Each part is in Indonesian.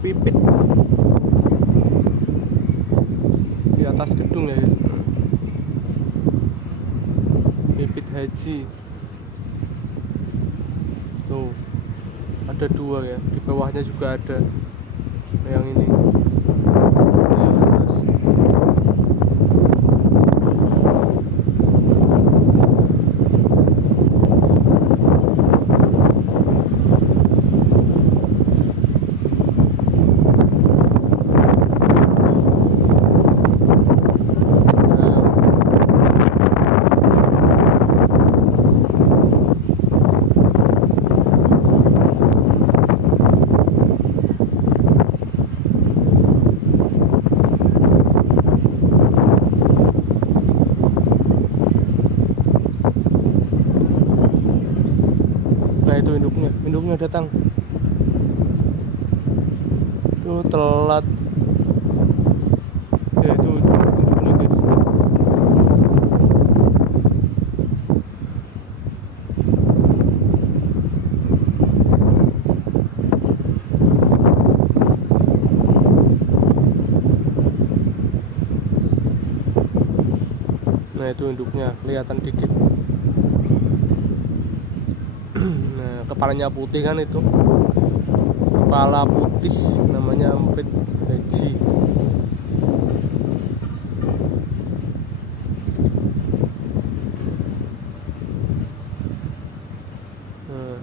pipit di atas gedung ya guys. Pipit haji tuh, ada dua ya, di bawahnya juga ada yang ini, yang atas. Nah itu induknya datang. Itu telat. Ya itu induknya guys. Nah itu induknya kelihatan dikit. Nah kepalanya putih kan, itu kepala putih, namanya emprit haji. Nah.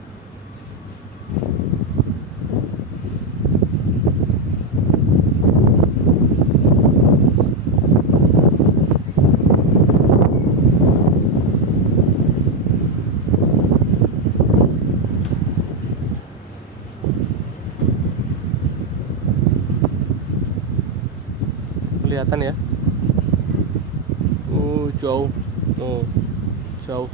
Kelihatan ya, jauh, jauh.